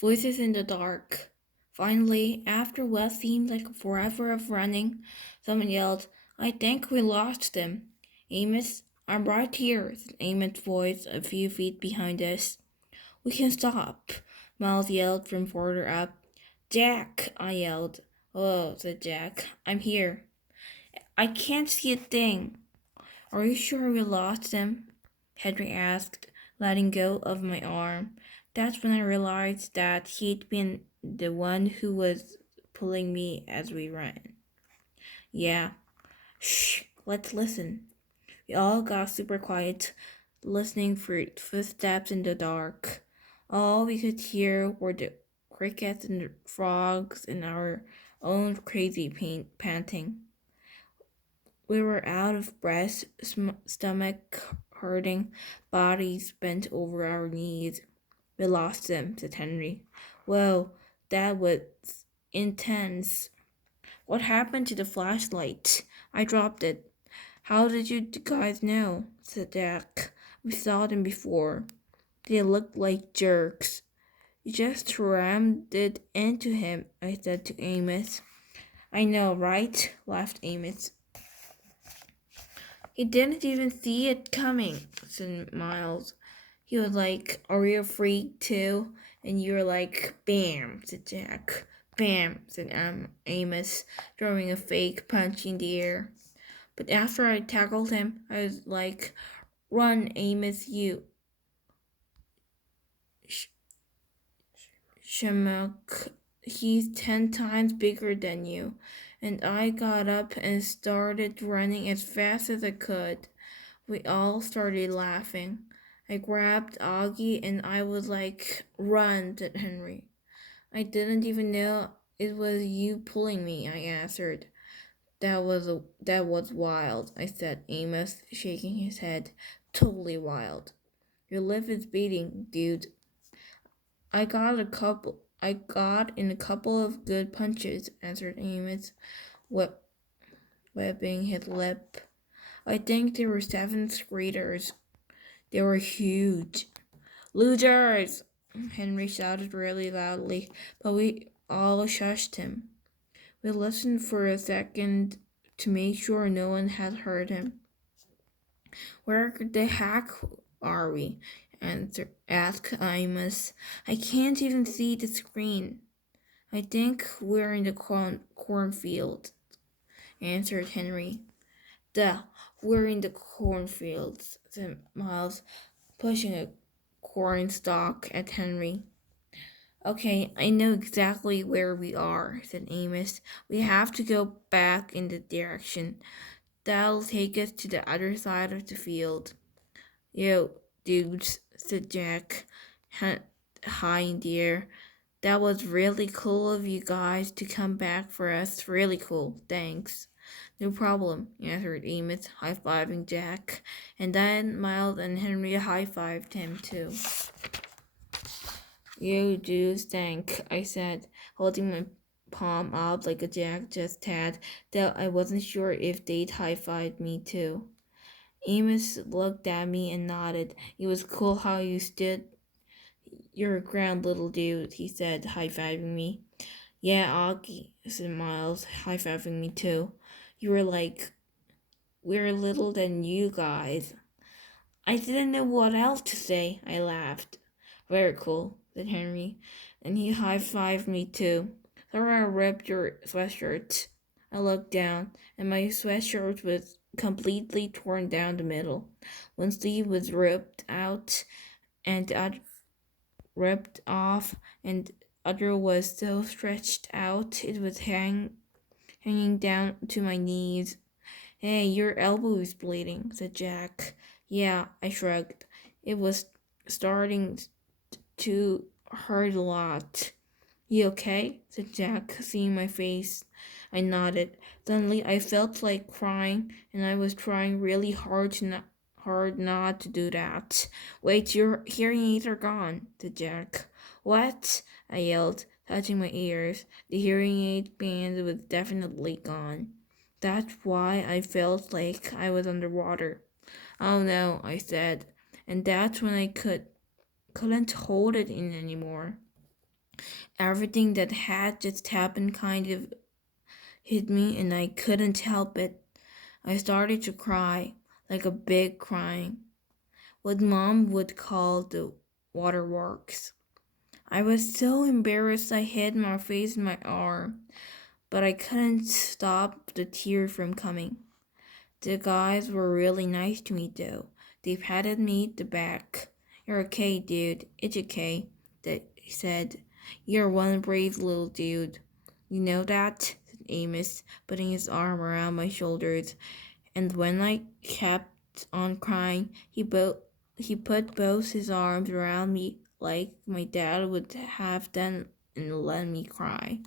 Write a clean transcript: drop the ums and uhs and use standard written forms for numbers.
Voices in the dark. Finally, after what seemed like forever of running, someone yelled, I think we lost him. Amos, I'm right here, said Amos' voice a few feet behind us. We can stop, Miles yelled from further up. Jack, I yelled. Oh, said Jack, I'm here. I can't see a thing. Are you sure we lost him? Henry asked, letting go of my arm. That's when I realized that he'd been the one who was pulling me as we ran. Yeah. Shh, let's listen. We all got super quiet, listening for footsteps in the dark. All we could hear were the crickets and the frogs and our own crazy panting. We were out of breath, stomach hurting, bodies bent over our knees. We lost them, said Henry. Whoa, that was intense. What happened to the flashlight? I dropped it. How did you guys know? Said Jack. We saw them before. They looked like jerks. You just rammed it into him, I said to Amos. I know, right? Laughed Amos. He didn't even see it coming, said Miles. He was like, Are you a freak too? And you were like, Bam, said Jack. Bam, said Amos, throwing a fake punch in the air. But after I tackled him, I was like, Run, Amos, you. Shamuk, he's 10 times bigger than you. And I got up and started running as fast as I could. We all started laughing. I grabbed Augie and I was like, Run, said Henry. I didn't even know it was you pulling me, I answered. That was wild, I said, Amos, shaking his head. Totally wild. Your lip is beating, dude. I got in a couple of good punches, answered Amos, webbing his lip. I think they were 7th graders. They were huge. Losers! Henry shouted really loudly, but we all shushed him. We listened for a second to make sure no one had heard him. Where the heck are we? Asked Amos. I can't even see the screen. I think we're in the cornfield, answered Henry. Duh, we're in the cornfields, said Miles, pushing a corn stalk at Henry. Okay, I know exactly where we are, said Amos. We have to go back in the direction. That'll take us to the other side of the field. Yo, dudes, said Jack, high in the air. That was really cool of you guys to come back for us. Really cool. Thanks. No problem, answered Amos, high-fiving Jack. And then Miles and Henry high-fived him, too. You do stink, I said, holding my palm up like a Jack just had, though I wasn't sure if they'd high-fived me, too. Amos looked at me and nodded. It was cool how you stood your ground, little dude, he said, high-fiving me. Yeah, Augie, said Miles, high-fiving me too. You were like, we're little than you guys. I didn't know what else to say, I laughed. Very cool, said Henry, and he high-fived me too. Sorry I ripped your sweatshirt. I looked down, and my sweatshirt was completely torn down the middle. One sleeve was ripped out, and the other ripped off, and other was so stretched out it was hanging down to my knees. Hey, your elbow is bleeding, said Jack. Yeah, I shrugged. It was starting to hurt a lot. You okay? Said Jack, seeing my face. I nodded. Suddenly I felt like crying, and I was trying really hard not to do that. Wait, your hearing aids are gone, said Jack. What? I yelled, touching my ears. The hearing aid band was definitely gone. That's why I felt like I was underwater. Oh no, I said, and that's when I couldn't hold it in anymore. Everything that had just happened kind of hit me, and I couldn't help it. I started to cry, like a big crying, what Mom would call the waterworks. I was so embarrassed I hid my face in my arm, but I couldn't stop the tears from coming. The guys were really nice to me though. They patted me on the back. You're okay, dude. It's okay, they said. You're one brave little dude. You know that? Said Amos, putting his arm around my shoulders. And when I kept on crying, he put both his arms around me like my dad would have done and let me cry.